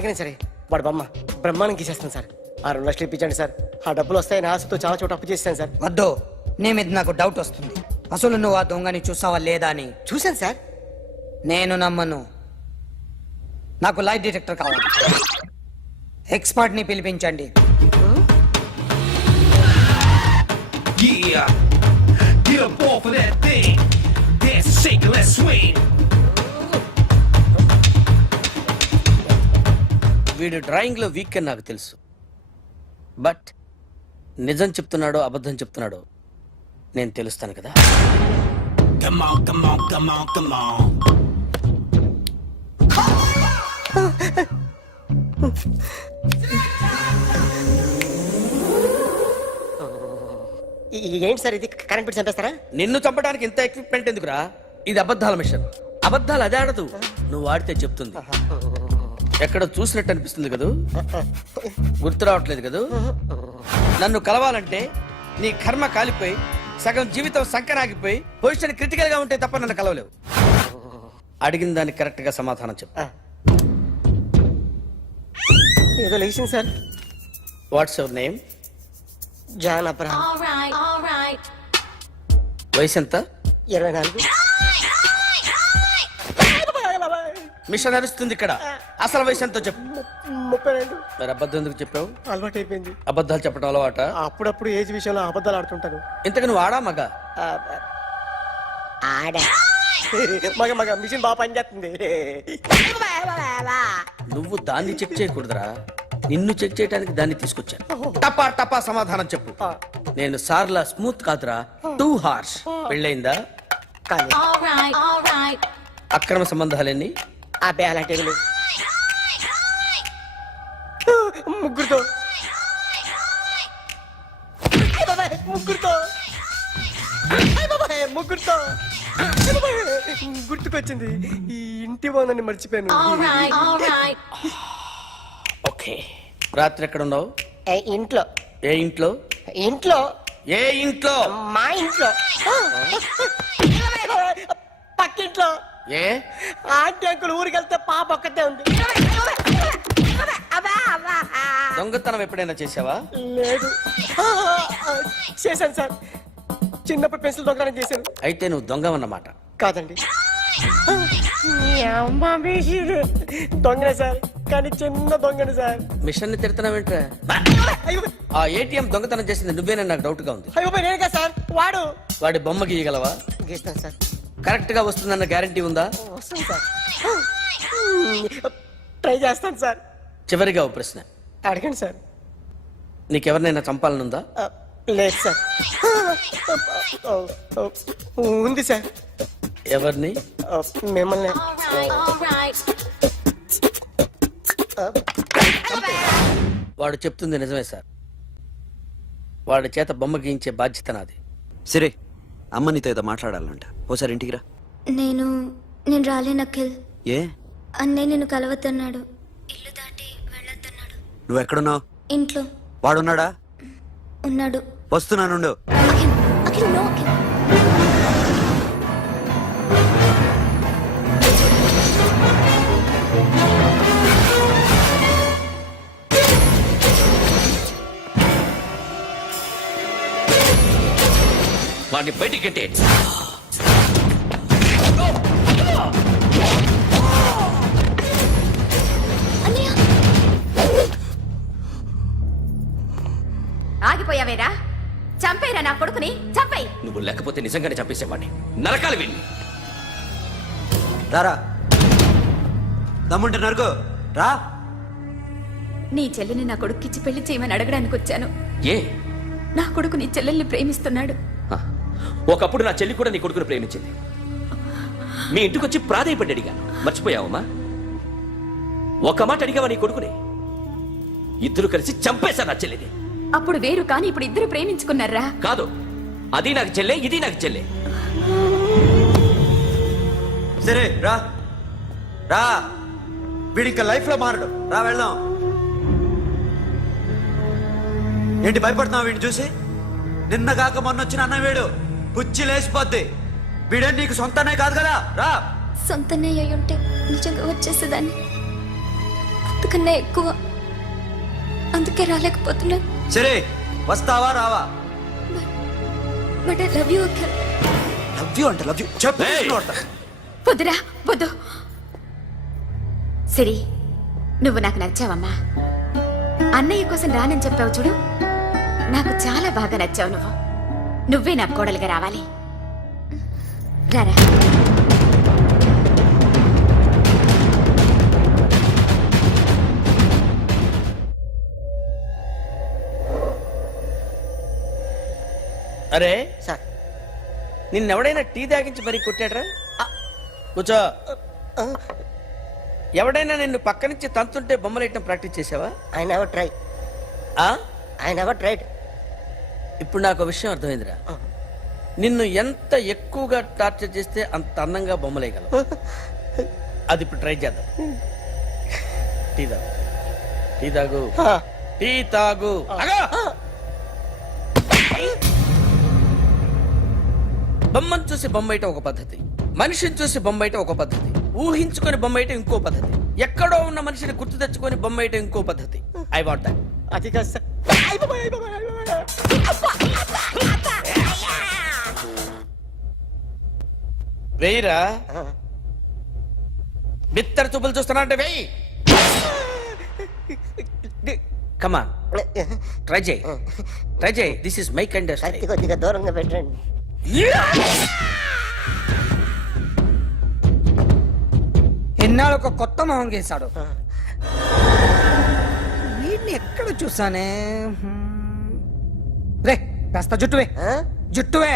ఎలాగైనా సరే వాడు బొమ్మ బ్రహ్మాండం గీసేస్తాను సార్. ఆ 2 లక్షలు ఇప్పించండి సార్. ఆ డబ్బులు వస్తాయని ఆశతో చాలా చోట అప్పు చేస్తాను సార్. వద్దు, నీ మీద నాకు డౌట్ వస్తుంది. అసలు నువ్వు ఆ దొంగని చూసావా లేదా అని. చూశాను సార్. నేను నమ్మను. నాకు లైట్ డిటెక్టర్ కావాలి. ఎక్స్పర్ట్ ని పిలిపించండి. Yeah, get up off of that thing. Dance and shake and let's swing. వీడు డ్రాయింగ్లో వీక్ అని నాకు తెలుసు. బట్ నిజం చెప్తున్నాడో అబద్ధం చెప్తున్నాడో నేను తెలుస్తాను కదా. Come on, come on, come on, come on. ఏంటి సార్ ఇది? కరెంట్ బిల్ చంపేస్తారా? నిన్ను చంపడానికి ఇంత ఎక్విప్మెంట్ ఎందుకురా? ఇది అబద్ధాల మిషన్. అబద్ధాలు అదే ఆడదు, నువ్వు ఆడితే చెప్తుంది. ఎక్కడ చూసినట్టు అనిపిస్తుంది కదూ, గుర్తు రావట్లేదు కదూ. నన్ను కలవాలంటే నీ కర్మ కాలిపోయి సగం జీవితం సంకరాగిపోయి పొజిషన్ క్రిటికల్ గా ఉంటే తప్ప నన్ను కలవలేవు. అడిగిన దానికి కరెక్ట్ గా సమాధానం చెప్పు. ఏదో లేచింది sir. What's your name? John Abraham. వయసు ఎంత? 24. మిషన్ నడుస్తుంది ఇక్కడ. అసలు వయసు ఎంతో చెప్పు. 32. మరి అబద్ధం ఎందుకు చెప్పావు? అలవాటు అయిపోయింది. అబద్ధాలు చెప్పడం అలవాట? అప్పుడప్పుడు ఏజ్ విషయంలో అబద్ధాలు ఆడుతుంటాను. ఇంతకు నువ్వు ఆడా మగ? ఆడా. మగ మగ మిషన్ బాగా పనిచేస్తుంది. నువ్వు దాన్ని చెక్ చేయకూడదురా, నిన్ను చెక్ చేయడానికి దాన్ని తీసుకొచ్చాను. టపా టపా సమాధానం చెప్పు. నేను సార్లా స్మూత్ కాదురా, టూ హార్ష్. పెళ్ళయిందా? కానీ అక్రమ సంబంధాలన్నీ? అబ్బే అలాంటి ముగ్గురుతో ముగ్గురుతో ముగ్గురుతో గుర్తుకొచ్చింది. ఈ ఇంటి బాగుందని మర్చిపోయాను. ఓకే. రాత్రి ఎక్కడ ఉన్నావు? ఇంట్లో. ఏ ఇంట్లో? ఇంట్లో. ఏ ఇంట్లో? మా ఇంట్లో. పక్కింట్లో. ఏ ఆంటీ అంకుల్ ఊరికి వెళ్తే పాప ఒక్కతే ఉంది. దొంగతనం ఎప్పుడైనా చేసావా? లేదు. చేశాను సార్. చిన్నప్పుడు పెన్సిల్ దొంగతనం చేశాను. అయితే నువ్వు దొంగవన్నమాట. కాదండి, దొంగనే సార్, కానీ చిన్న దొంగని సార్. మిషన్ ని తిడుతున్నావేంట్రా? ఆ ఏటీఎం దొంగతనం చేసింది నువ్వేనని నాకు డౌట్ గా ఉంది. అయ్యో నేనే సార్. వాడి బొమ్మ గీయగలవా? గీస్తాను సార్. కరెక్ట్ గా వస్తుందన్న గ్యారంటీ ఉందా? వస్తుంది సార్. ట్రై చేస్తాను సార్. చివరిగా ఓ ప్రశ్న అడగండి సార్. నీకెవరినైనా చంపాలనుందా? లేదు సార్. ఉంది సార్. ఎవరిని? మిమ్మల్ని. వాడు చెప్తుంది నిజమే సార్. వాడి చేత బొమ్మ గీయించే బాధ్యత నాది. సరే, అమ్మ నీతో ఏదో మాట్లాడాలంట. ఓసారి ఇంటికి రా. నేను రాలేను అఖిల్. ఏ? అన్నయ్య నిన్ను కలవద్దన్నాడు. ఇల్లు దాటి వెళ్ళొద్దన్నాడు. నువ్వు ఎక్కడున్నావు? ఇంట్లో. వాడున్నాడా? ఉన్నాడు. వస్తున్నానుండు. అఖిల్, అఖిల్, నో అఖిల్. వాడిని బయటికి గెట్టే. ఆగిపోయావేరా? చంపేరా నా కొడుకుని, చంపేయ్. నువ్వు లేకపోతే నిజంగానే చంపేసేవాడిని. నరకాలి వీడిని. రారా, దమ్ముంటే నరుకు రా. నీ చెల్లిని నా కొడుక్కిచ్చి పెళ్లి చేయమని అడగడానికి వచ్చాను. ఏ? నా కొడుకు నీ చెల్లెల్ని ప్రేమిస్తున్నాడు. ఒకప్పుడు నా చెల్లి కూడా నీ కొడుకుని ప్రేమించింది. మీ ఇంటికి వచ్చి ప్రాధేయపడి అడిగాను. మర్చిపోయావమ్మా? ఒక మాట అడిగావా నీ కొడుకుని? ఇద్దరు కలిసి చంపేశారు నా చెల్లిని. అప్పుడు వేరు, కానీ ఇప్పుడు ఇద్దరు ప్రేమించుకున్నారా? కాదు, అది నాకు చెల్లె, ఇది నాకు చెల్లె. సరే రా రా, వీడి ఇంకా లైఫ్ లో మారడు. రా వెళ్దాం. ఏంటి భయపడుతున్నావు వీడిని చూసి? నిన్న కాక మొన్న వచ్చిన అన్న వీడు పుచ్చి లేచిపోద్ది. వీడే నీకు సొంతనే కాదు కదా. రా. సొంతనే అయి ఉంటే నిజంగా వచ్చేసేదాన్ని. అంతకన్నా ఎక్కువ. అందుకే రాలేకపోతున్నాను. సరే వస్తావా రావా? But I love you Akhil. Love you అంటే లవ్ యూ చెప్పు. వద్దురా వద్దు. సిరి, నువ్వు నాకు నచ్చావమ్మా. అన్నయ్య కోసం రానని చెప్పావు చూడు, నాకు చాలా బాగా నచ్చావు నువ్వు. నువ్వే నా కోడలుగా రావాలి. రారా. అరే సార్ నిన్నెవడైనా టీ తాగించి మరీ కొట్టాడ్రా? కూర్చో. ఎవడైనా నిన్ను పక్క నుంచి తంతుంటే బొమ్మలేయటం ప్రాక్టీస్ చేసావా? I never try. ఆ? I never tried. ఇప్పుడు నాకు విషయం అర్థమైందిరా. నిన్ను ఎంత ఎక్కువగా టార్చర్ చేస్తే అంత అందంగా బొమ్మలేయగలవు. అది ఇప్పుడు ట్రై చేద్దాం. టీ తాగు, టీ తాగు, టీ తాగు. ఆగు! బొమ్మను చూసి బొమ్మయటం ఒక పద్ధతి, మనిషిని చూసి బొమ్మయటం ఒక పద్ధతి, ఊహించుకొని బొమ్మయటం ఇంకో పద్ధతి, ఎక్కడో ఉన్న మనిషిని గుర్తు తెచ్చుకొని బొమ్మయటం ఇంకో పద్ధతి. I want that. అది కాదు సార్. వెయ్యిరా. బిత్తర చూపులు చూస్తున్నా అంటే వెయ్యి. కమా ట్రై చేయి, ట్రై చేయి. This is my kind of కత్తి కొద్దిగా దూరంగా పెట్టండి. ఎన్నాళ్ళు ఒక కొత్త మొహం గీశాడు. వీడిని ఎక్కడ చూసానే? రే కాస్త జుట్టువే, జుట్టువే.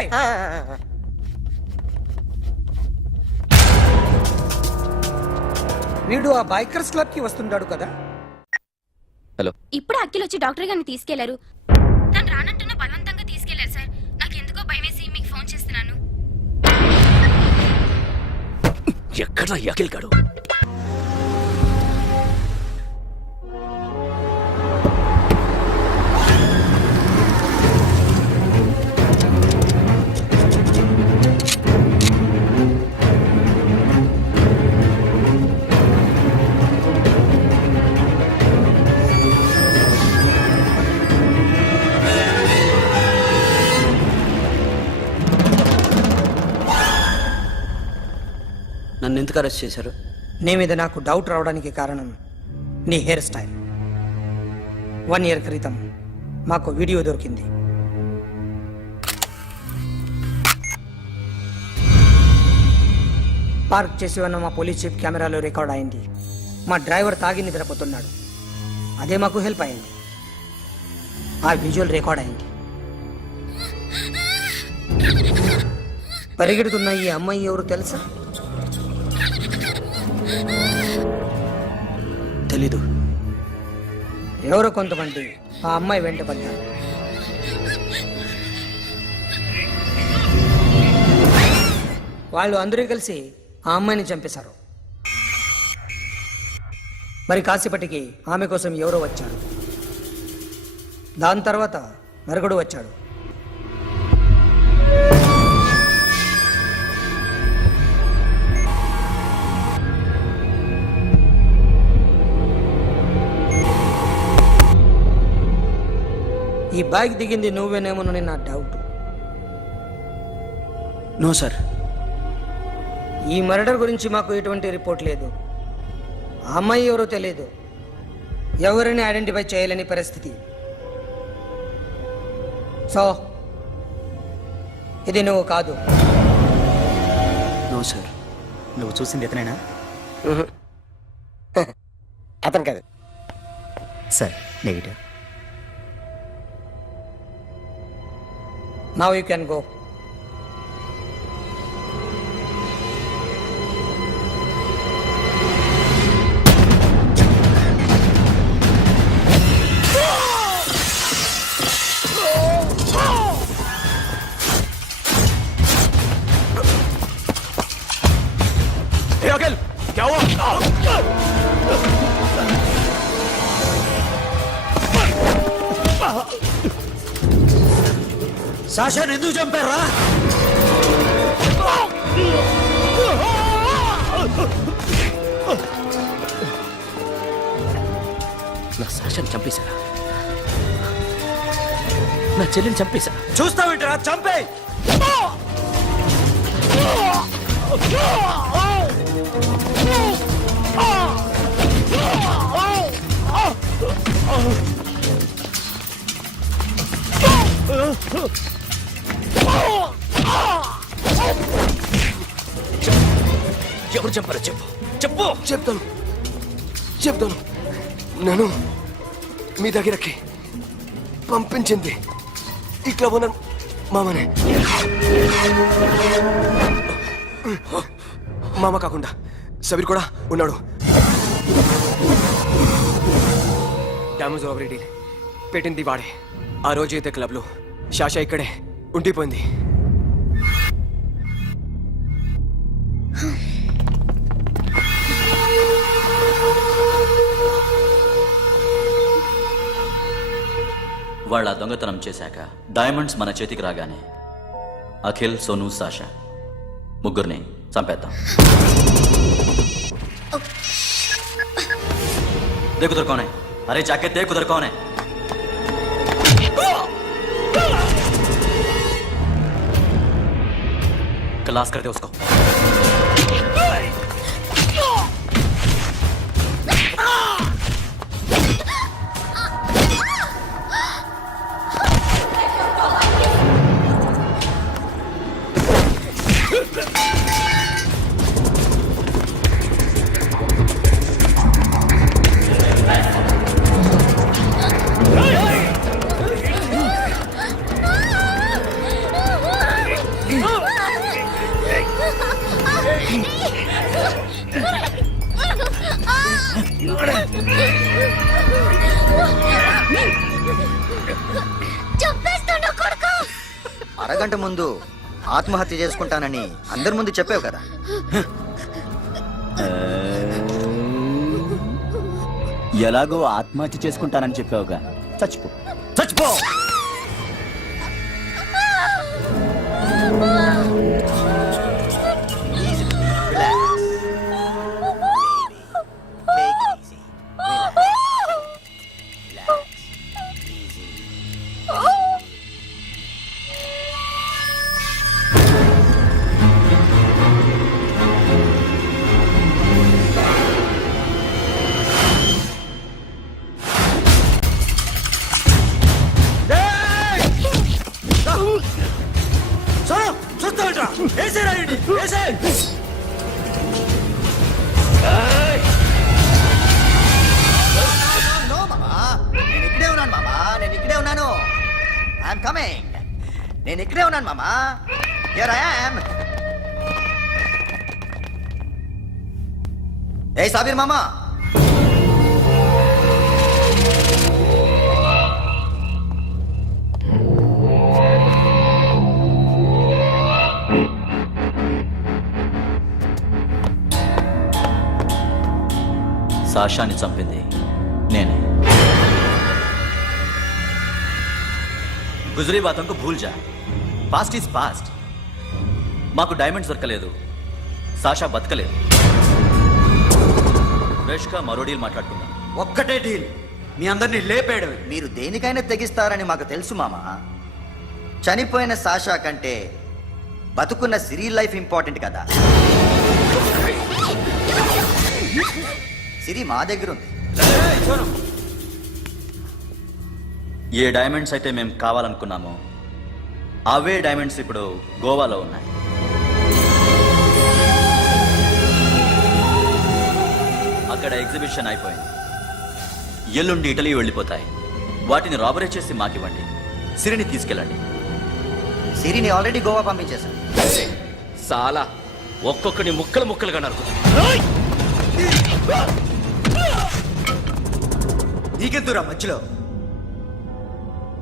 వీడు ఆ బైకర్స్ క్లబ్ కి వస్తుంటాడు కదా. ఇప్పుడు అఖిల్ వచ్చి డాక్టర్ గారిని తీసుకెళ్లారు. తను రానంటున్న బలవంతంగా తీసుకెళ్లారు సార్. నాకు ఎందుకో భయం వేసి మీకు ఫోన్ చేస్తున్నాను. ఎక్కడ అఖిల్ గాడు? నన్ను ఎందుకు అరెస్ట్ చేశారు? నీ మీద నాకు డౌట్ రావడానికి కారణం నీ హెయిర్ స్టైల్. 1 year క్రితం మాకు వీడియో దొరికింది. పార్క్ చేసి ఉన్న మా పోలీస్ జీప్ కెమెరాలో రికార్డ్ అయింది. మా డ్రైవర్ తాగి నిద్రపోతున్నాడు. అదే మాకు హెల్ప్ అయింది. ఆ విజువల్ రికార్డ్ అయింది. పరిగెడుతున్న ఈ అమ్మాయి ఎవరు తెలుసా? తెలీదు. ఎవరో కొంతమంది ఆ అమ్మాయి వెంట పడ్డారు. వాళ్ళు అందరూ కలిసి ఆ అమ్మాయిని చంపేశారు. మరి కాసేపటికి ఆమె కోసం ఎవరో వచ్చాడు. దాని తర్వాత మరొకడు వచ్చాడు. ఈ బైక్ దిగింది నువ్వేనేమోనని నా డౌట్. No sir. ఈ మర్డర్ గురించి మాకు ఎటువంటి రిపోర్ట్ లేదు. ఆ అమ్మాయి ఎవరో తెలియదు. ఎవరిని ఐడెంటిఫై చేయలేని పరిస్థితి. సో ఇది నువ్వు కాదు. No sir. నువ్వు చూసింది ఇతనేనా? అతను కాదు sir. Negative. Now you can go. Akhil क्या हुआ? సాషాని ఎందుకు చంపారా? సాక్షాన్ని చంపేశారా? నా చెల్లిని చంపేశారా? చూస్తావేంట్రా? చంపే. ఎవరు చంపారో చెప్పు, చెప్పు. చెప్తాను. నేను మీ దగ్గరకి పంపించింది ఇట్లా ఉన్న మామనే. మామ కాకుండా సబీర్ కూడా ఉన్నాడు. డ్యామేజ్ ఓవర్ డీల్ పెట్టింది వాడే. ఆ రోజు అయితే క్లబ్లో శాష ఇక్కడే ఉండిపోయింది. వాళ్ళ దొంగతనం చేశాక డైమండ్స్ మన చేతికి రాగానే అఖిల్, సోను, సాషా ముగ్గురిని చంపేద్దాం. देख उधर कौन है? अरे जाके देख उधर कौन है? क्लास कर दे उसको. అరగంట ముందు ఆత్మహత్య చేసుకుంటానని అందరి ముందు చెప్పావు కదా. ఎలాగో ఆత్మహత్య చేసుకుంటానని చెప్పావుగా, చచ్చిపో చచ్చిపో. చూస్తావేంట్రా? వేసేరా వీడిని, వేసేయ్. నో మామా, నేను ఇక్కడే ఉన్నాను మామా, నేను ఇక్కడే ఉన్నాను. I'm coming. నేను ఇక్కడే ఉన్నాను మామా. Here I am. ఏ సాబీర్ మామా, సాషాని చంపింది నేనే. గుజరీ బాతంకు భూల్ జా. Past is past. మాకు డైమండ్స్ దొరకలేదు, సాషా బతకలేదు. ఫ్రెష్గా మరో డీల్ మాట్లాడుకుందాం. ఒక్కటే డీల్, మీ అందరినీ లేపేయడం. మీరు దేనికైనా తెగిస్తారని మాకు తెలుసు మామా. చనిపోయిన సాషా కంటే బతుకున్న సిరి లైఫ్ ఇంపార్టెంట్ కదా. సిరి మా దగ్గర ఉంది. ఏ డైమండ్స్ అయితే మేము కావాలనుకున్నామో అవే డైమండ్స్ ఇప్పుడు గోవాలో ఉన్నాయి. అక్కడ ఎగ్జిబిషన్ అయిపోయింది. ఎల్లుండి ఇటలీ వెళ్ళిపోతాయి. వాటిని రాబరీ చేసి మాకివ్వండి. సిరిని తీసుకెళ్ళండి. సిరిని ఆల్రెడీ గోవా పంపించేశాను. సాలా ఒక్కొక్కని ముక్కలు ముక్కలుగా నరుకుతా. నీకెందురా మధ్యలో?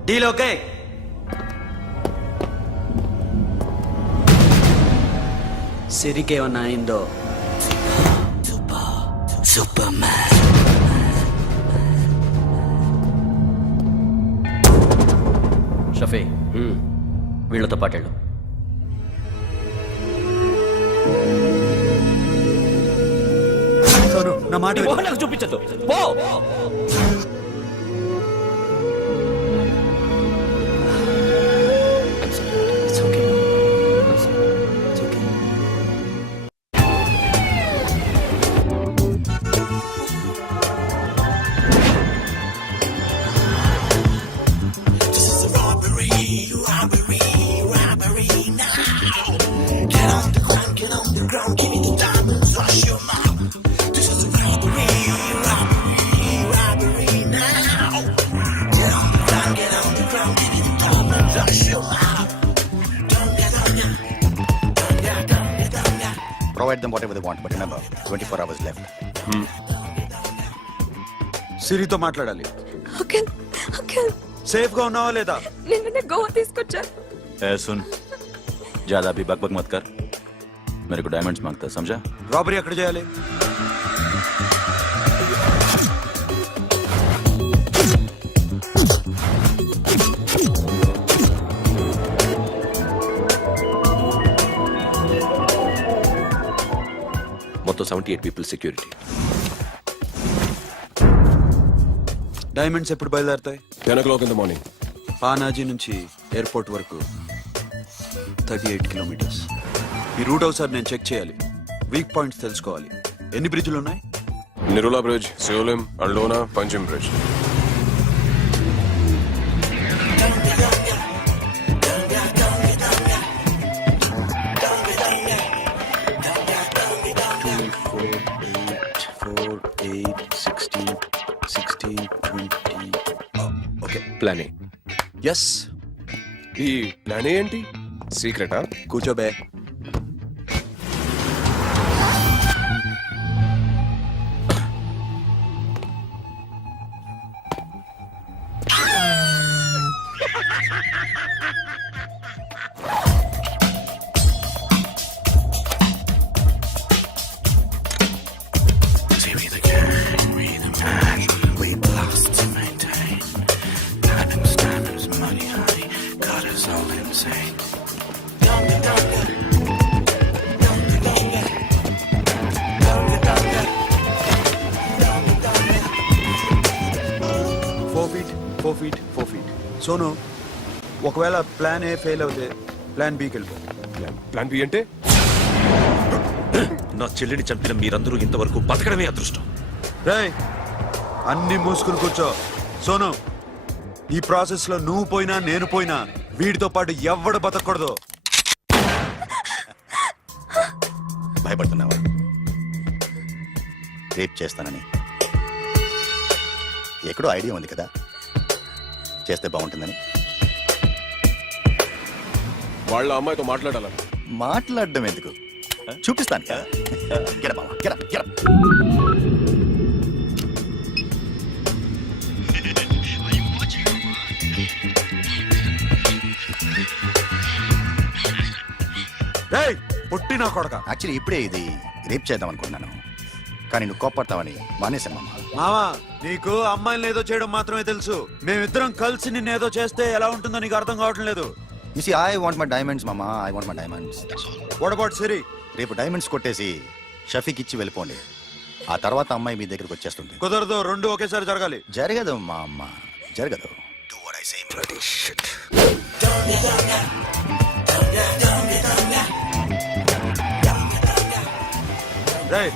Deal okay? సిరికేమన్నా అయిందో సూపర్ మ్యాన్. షఫీ, వీళ్ళతో పాటేళ్ళు. నా మాట నీ మొహం నాకు చూపించద్దు. పో. Provide them whatever they want, but remember, 24 hours left. సిరితో మాట్లాడాలి. అంకిల్ అంకిల్ సేఫ్ గా ఉన్నావా లేదా? నిన్న గోవా తీసుకొచ్చా. ए सुन, ज्यादा भी बकबक मत कर. मेरे को डायमंड्स मांगता है, समझा? రాబరీ ఎక్కడ చేయాలి? మొత్తం 78 పీపుల్ సెక్యూరిటీ. డైమండ్స్ ఎప్పుడు బయలుదేరుతాయి? 10 o'clock in the morning. Panaji నుంచి ఎయిర్పోర్ట్ వరకు 38 కిలోమీటర్స్. ఈ రూట్ ఒకసారి నేను చెక్ చేయాలి. వీక్ పాయింట్స్ తెలుసుకోవాలి. ఎన్ని బ్రిడ్జ్లు ఉన్నాయి? Nirula Bridge, Seolim, Aldona, Panjim Bridge. Plan A. Yes. ఈ ప్లాన్ ఏంటి? సీక్రెటా? కూర్చోబే. సోను, ఒకవేళ ప్లాన్ ఏ ఫెయిల్ అవుతే ప్లాన్ బికి వెళ్ళిపో. ప్లాన్ బి అంటే? నా చెల్లిని చంపిన మీరందరూ ఇంతవరకు బతకడమే అదృష్టం. రేయ్, అన్ని మూసుకుని కూర్చో. సోను, ఈ ప్రాసెస్ లో నువ్వు పోయినా నేను పోయినా వీడితో పాటు ఎవ్వడు బతకూడదు. భయపడుతున్నావా? రేప్ చేస్తానని ఎక్కడో ఐడియా ఉంది కదా, చేస్తే బాగుంటుందని. వాళ్ళ అమ్మాయితో మాట్లాడాలని. మాట్లాడడం ఎందుకు, చూపిస్తాను కదా. గెర బావా, గెర గెర. రేయ్, పొట్టి నా కొడక. యాక్చువల్లీ ఇప్పుడే ఇది రేప్ చేద్దాం అనుకున్నాను, కానీ నువ్వు కోపడతావని మానేశాను మామ. మావా, నీకు అమ్మాయిని ఏదో చేయడం మాత్రమే తెలుసు. మేమిద్దరం కలిసి నిన్నేదో చేస్తే ఎలా ఉంటుందో నీకు అర్థం కావటం లేదు. You see, I want my diamonds, mama. I want my diamonds. What about సిరి? రేపు డైమండ్స్ కొట్టేసి షఫీక్ ఇచ్చి వెళ్ళిపోండి. ఆ తర్వాత అమ్మాయి మీ దగ్గరికి వచ్చేస్తుంది. కుదరదు, రెండు ఒకేసారి జరగాలి. జరగదు మా అమ్మ, జరగదు. Do what I say. Bloody shit. రేయ్,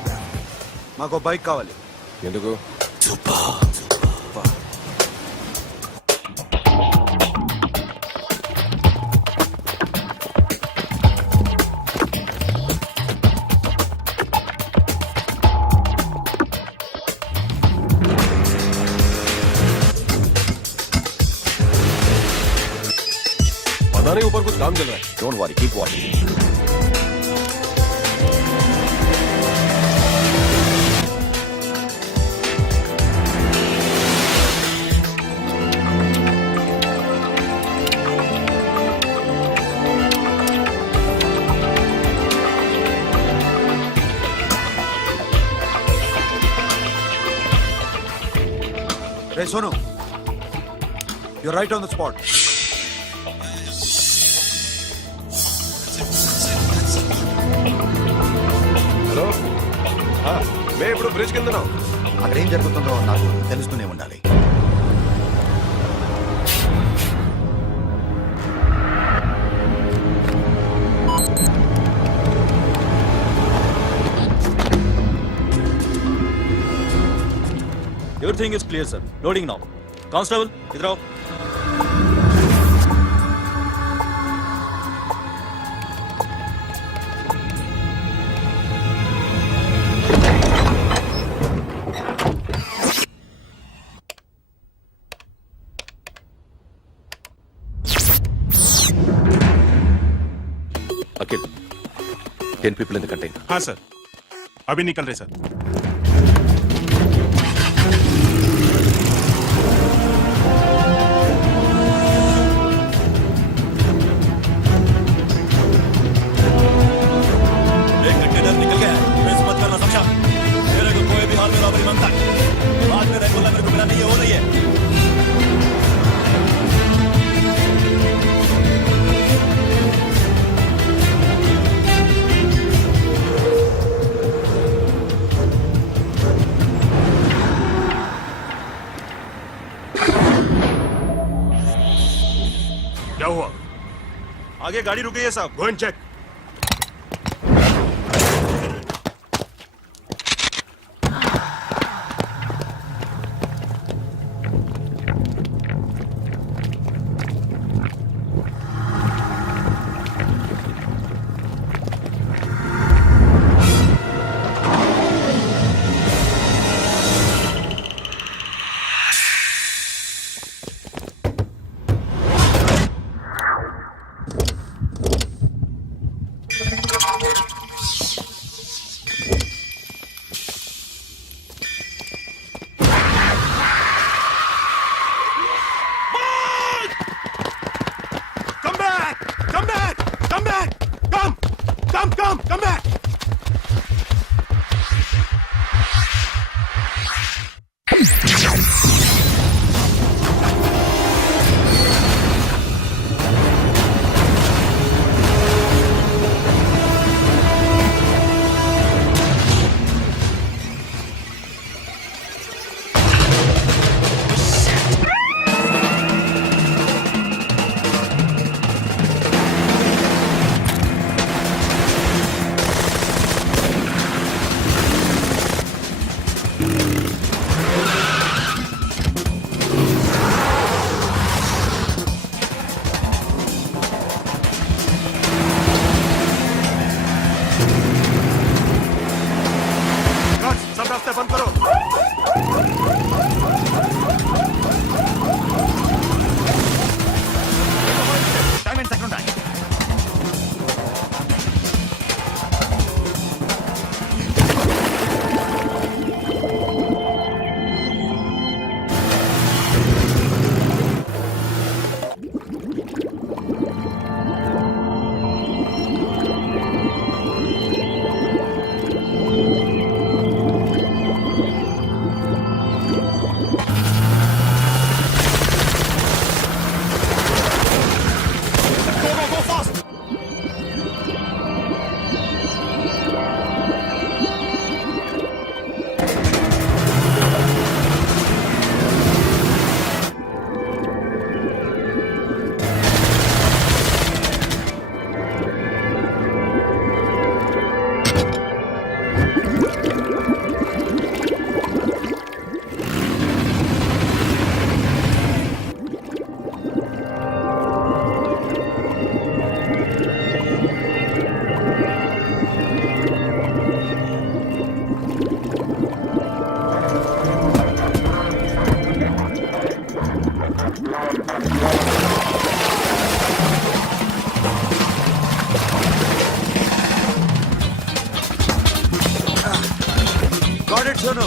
మాకు బైక్ కావాలి. ఎందుకు? पता नहीं ऊपर कुछ काम चल रहा है. Don't worry, keep watching. Ray Sonu, you're right on the spot. Hello, మేము ఇప్పుడు బ్రిడ్జ్ కింద ఉన్నాం. అక్కడ ఏం జరుగుతుందో నాకు తెలుస్తూనే ఉండాలి. Everything is clear, sir. Loading now. Constable, idhar aao. 10 people in the container. हाँ सर, अभी निकल रहे सर. एक कंटेनर निकल गया है. मिस मत करना समझा. मेरे को कोई भी हाल में रॉबरी मांगता है. बाद में रेगुलर मेरे को मिला नहीं है, वो नहीं है. क्या हुआ? आगे गाड़ी रुक गई है साहब. Go and check. Come back! Come back! Come back! Come back! Guards, सब रास्ते बंद करो. Diamonds ఎక్కడ ఉన్నాయి? Go fast! Got it, Sonu.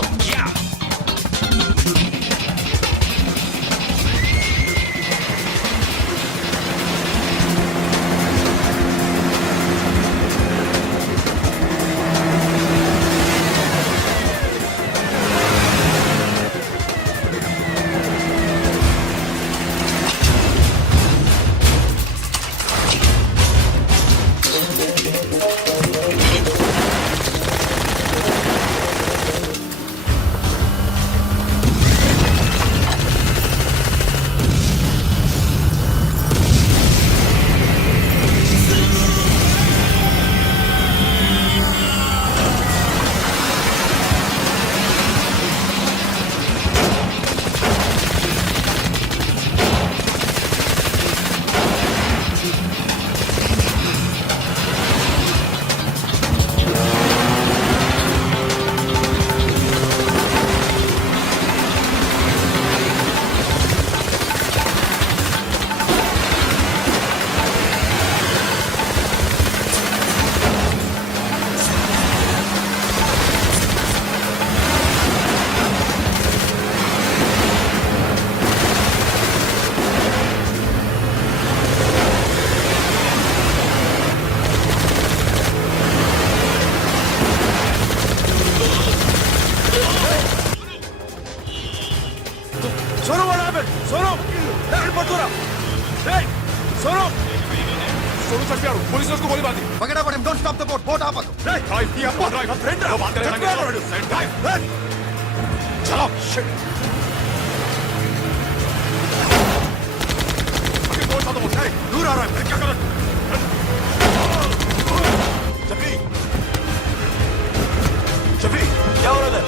Sonu पटूरा Sonu Sonu चंपियाడు పోలీసులు उसको गोली मार दी पकड़ा पड़े don't stop the boat boat आप ड्राइव दिया ड्राइव फ्रेंड वो बात करेंगे चलो शिट बोट सा तो बोट है दूर आ रहा है क्या कर शफी शफी क्या हो रहा है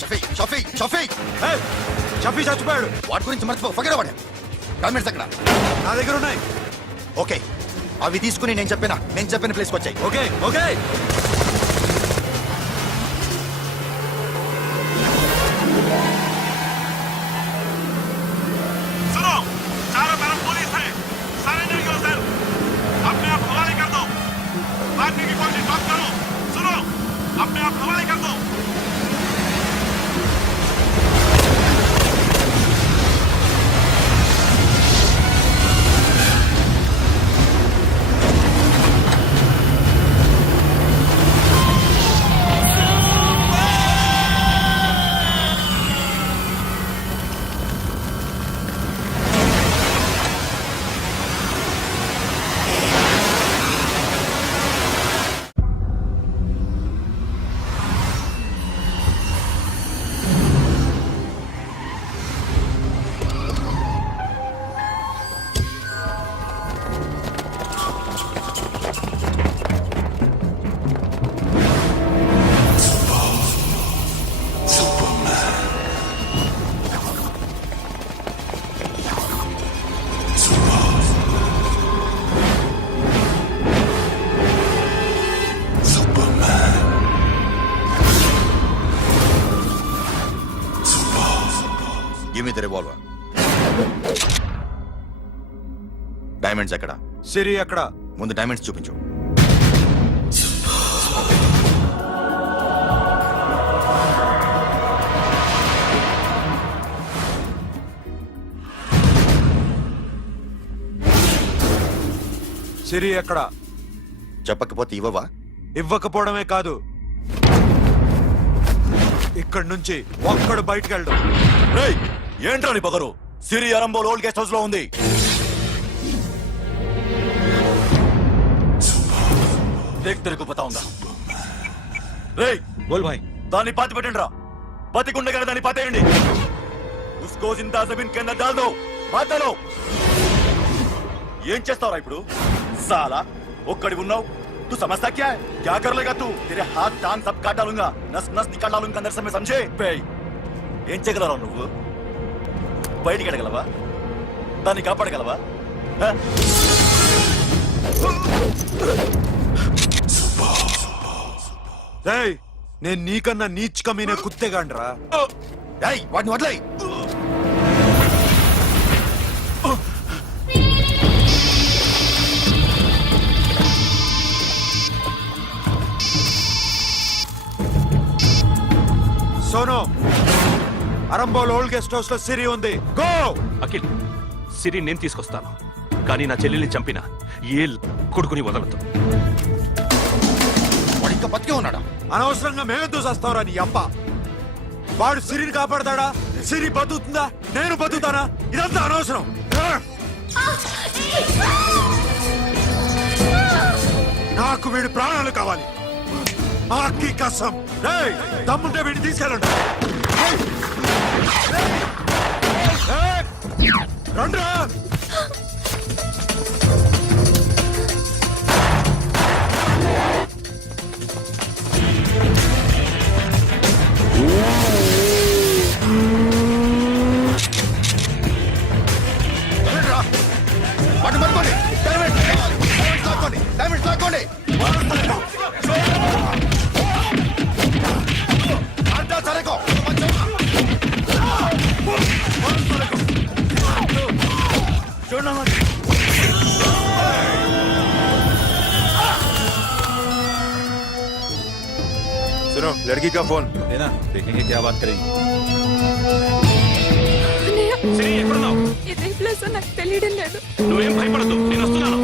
షఫీ షఫీ షఫీ షఫీ చచ్చిపోయాడు. వాటి గురించి మర్చిపో పకడా పడే డాక్యుమెంట్స్ అక్కడ నా దగ్గర ఉన్నాయి. ఓకే అవి తీసుకుని నేను చెప్పిన ప్లేస్కి వచ్చాయి ఓకే ఓకే सुनो चारों तरफ पुलिस है सरेंडर योरसेल्फ अपने आप हवाले कर दो मारने की कोशिश मत करो सुनो अपने आप हवाले कर दो give me the revolver diamonds ఎక్కడ సిరి అక్కడ. ముందు డైమండ్స్ చూపించు సిరి అక్కడ. చెప్పకపోతే ఇవ్వవా ఇవ్వకపోవడమే కాదు, ఇక్కడి నుంచి ఒక్కడు బయటకు వెళ్ళడం. ఏంట్రా నీ పొగరు సిరి అరంబోల్ ఓల్డ్ గెస్ట్ హౌస్ లో ఉంది తెరకు పతా ఉందా రేయ్ బోల్ భాయ్. దాన్ని పాతి పెట్టండి రా బతికుండగానే దాన్ని పాతేయండి ఉస్కో జిందా జమీన్ కింద డాల్ దో మాతలో ఏం చేస్తావురా ఇప్పుడు సాలా ఒక్కడి ఉన్నావు तू समझता क्या है क्या कर लेगा तू तेरे हाथ टांग सब काट डालूंगा नस नस निकाल डालूंगा अंदर से मैं समझे बे ఏం చేయగలరా నువ్వు బయటికి ఎడగలవా దాన్ని కాపాడగలవా నేను నీకన్నా నీచ్ కమీనే కుత్తేగాండ్రా. వాటిని వదిలేయ్ Sonu Arambol old guest house లో సిరి ఉంది. గో. అఖిల్ సిరి నేను తీసుకొస్తాను కానీ నా చెల్లెల్ని చంపిన ఏ కొడుకుని వదలదు వాడు ఇంకా బతికే ఉన్నాడా అనవసరంగా మేమెందుకు చేస్తావురా నీ అప్ప. వాడు సిరిని కాపాడతాడా? సిరి బతుకుతుందా? నేను బతుకుతానా? ఇదంతా అనవసరం. నాకు వీడి ప్రాణాలు కావాలి. ఆకి కసం. దమ్ముంటే వీడిని తీసుకెళ్ళండి. రండ్రా. వాటిని పట్టుకోండి డైమండ్స్ లాక్కోండి డైమండ్స్ లాక్కోండి సరేకో सुनो लड़की का फोन देना देखेंगे क्या बात करेंगे. సిరి ఎక్కడున్నావు ఇదే ప్లేస్ నాకు తెలియడం లేదు. నువ్వేం భయపడద్దు నేను వస్తున్నాను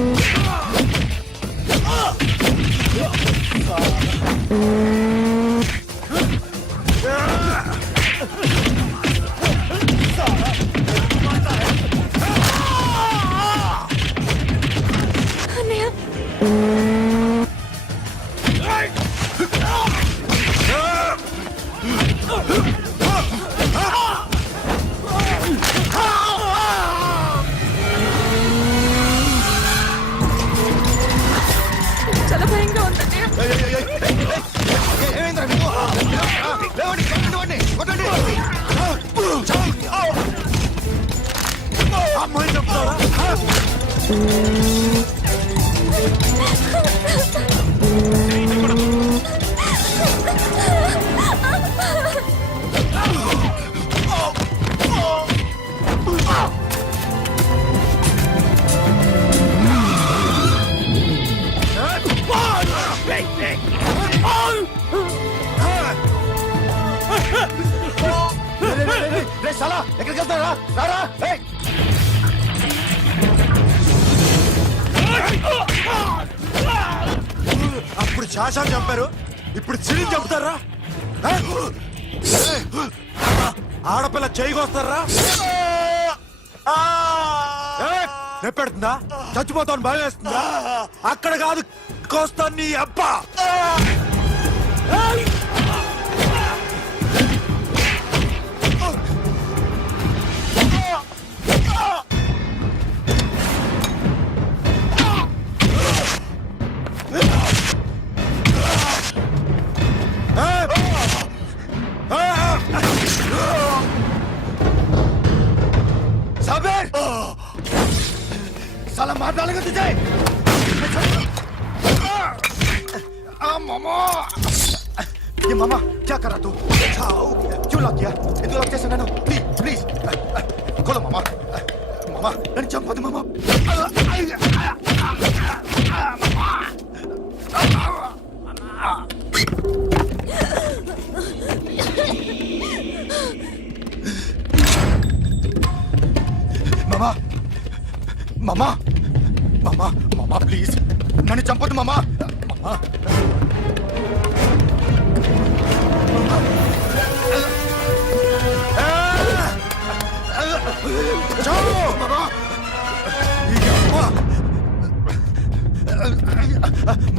చాలా భయంగా ఉందండి. అమ్మాయి చెప్తారా ఎక్కడికి వెళ్తారా రారా అప్పుడు శాసా చంపారు ఇప్పుడు చిరి చంపుతారా ఆడపిల్ల చేయకొస్తారా నెప్పెడుతుందా చచ్చిపోతాను భయం వేస్తుందా అక్కడ కాదు కోస్తాను నీ అబ్బా साबिर साला मार डालेगा तुझे मामा ये मामा क्या कर रहा तू क्यों लॉक किया ये लॉक कैसे नैनो प्लीज प्लीज खोलो मामा मामा नन्नु चंपదు मामा మామా మామా మామా మామా ప్లీజ్ నన్ను చంపొద్దు మామా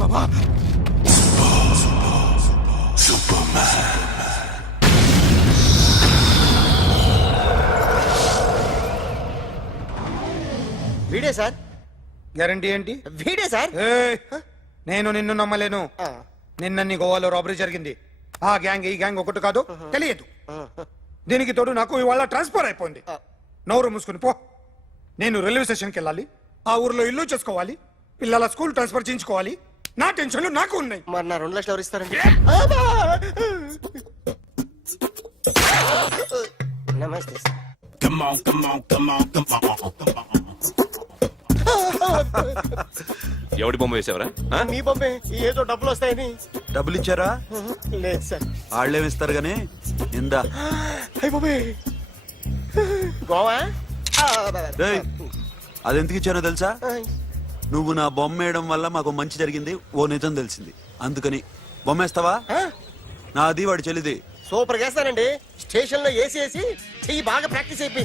మామా మామా వీడే సార్ గ్యారంటీ ఏంటి? వీడే సార్ నేను నిన్ను నమ్మలేను. నిన్న నీ గోవాలో రాబరీ జరిగింది. ఆ గ్యాంగ్ ఈ గ్యాంగ్ ఒకటి కాదు, తెలియదు. దీనికి తోడు నాకు ఇవాళ ట్రాన్స్ఫర్ అయిపోయింది. నోరు మూసుకుని పో. నేను రైల్వే స్టేషన్కి వెళ్ళాలి, ఆ ఊర్లో ఇల్లు చేసుకోవాలి, పిల్లల స్కూల్ ట్రాన్స్ఫర్ చేయించుకోవాలి. నా టెన్షన్లు నాకు ఉన్నాయి. మరి నా 2 లక్షలు ఎవరు ఇస్తారండి? నమస్తే సార్. ఎవడి బొమ్మ వేసావరా మీ బొమ్మే ఏదో డబ్బులు వస్తాయని. డబ్బులు ఇచ్చారా? లేదు సార్. వాళ్ళేమిస్తారు గానీ ఇందా. అయ్య బాబే గోవా. రేయ్, అదెందుకు ఇచ్చానో తెలుసా? నువ్వు నా బొమ్మ వేయడం వల్ల మాకు మంచి జరిగింది, ఓ నిజం తెలిసింది. అందుకని బొమ్మేస్తావా? నాది వాడి చెల్లిది. సూపర్ చేస్తానండి. స్టేషన్ లో ఏసీ చెయ్యి బాగా ప్రాక్టీస్ అయిపోయింది.